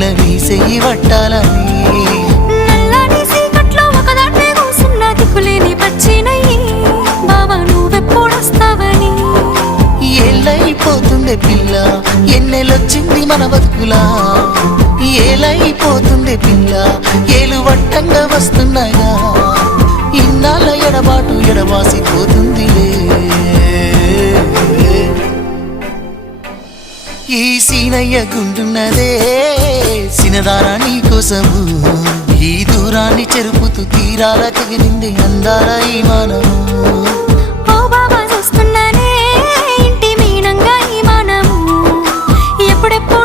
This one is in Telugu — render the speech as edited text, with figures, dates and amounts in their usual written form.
పిల్ల నీ చెయ్యి పట్టాలని నల్లని సీకట్లో ఒకదాన్నే కూసున్న దిక్కులేని పచ్చినయ్యి బావా నువ్వెప్పుడొస్తావని ఏళ్ళైపోతుండే పిల్ల ఎన్నెలొచ్చింది మన బతుకులా ఏలైపోతుండే పిల్ల ఏలు వట్టంగా వస్తున్నాయా ఇన్నాళ్ళ ఎడబాటు ఎడవాసిపోతుందిలే ఈ సీనయ్య గుండున్నదే సినదారా నీ కోసము ఈ దూరాన్ని చెరుపుతూ తీరాల తెగిరింది అందాల ఈ మానము ఓ బాబా చూస్తున్నానే ఇంటి మీనంగా ఈ మానము ఎప్పుడెప్పుడు